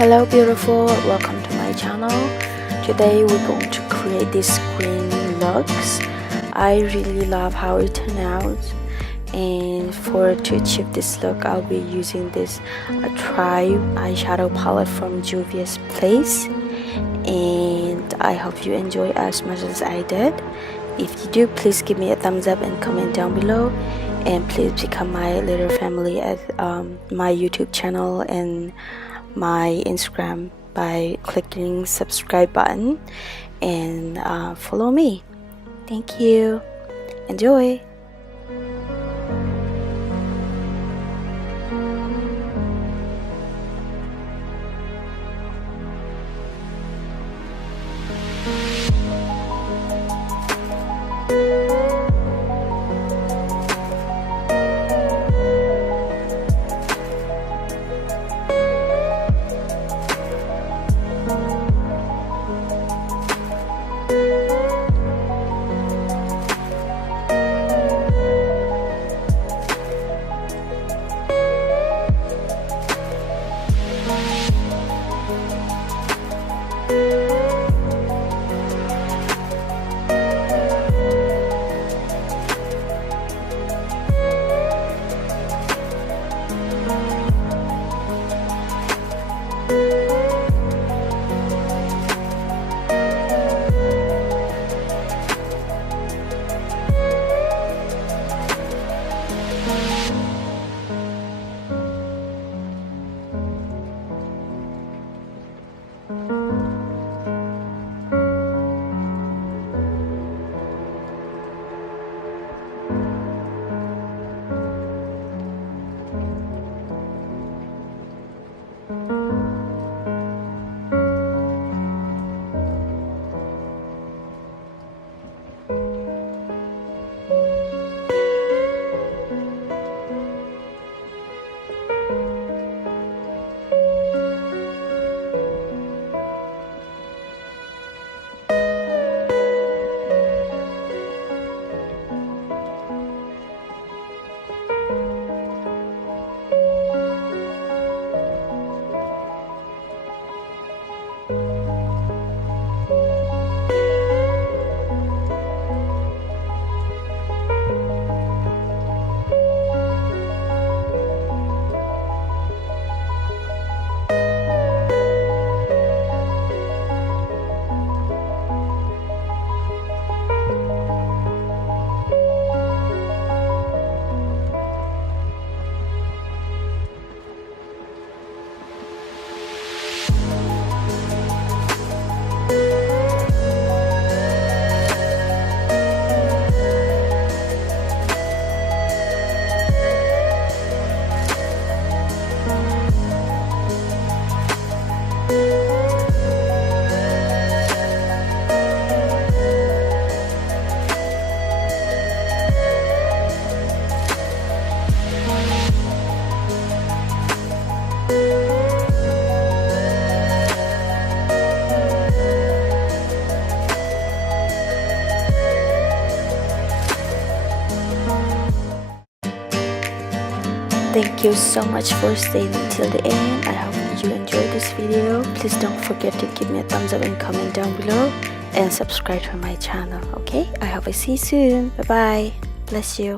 Hello beautiful, welcome to my channel. Today we're going to create these green looks. I really love how it turned out, and to achieve this look I'll be using this Tribe eyeshadow palette from Juvias Place, and I hope you enjoy as much as I did. If you do, please give me a thumbs up and comment down below, and please become my little family at my YouTube channel and my Instagram by clicking subscribe button and follow me. Thank you. Enjoy. Thank you so much for staying until the end. I hope you enjoyed this video. Please don't forget to give me a thumbs up and comment down below, and subscribe to my channel. Okay, I hope I see you soon. Bye bye. Bless you.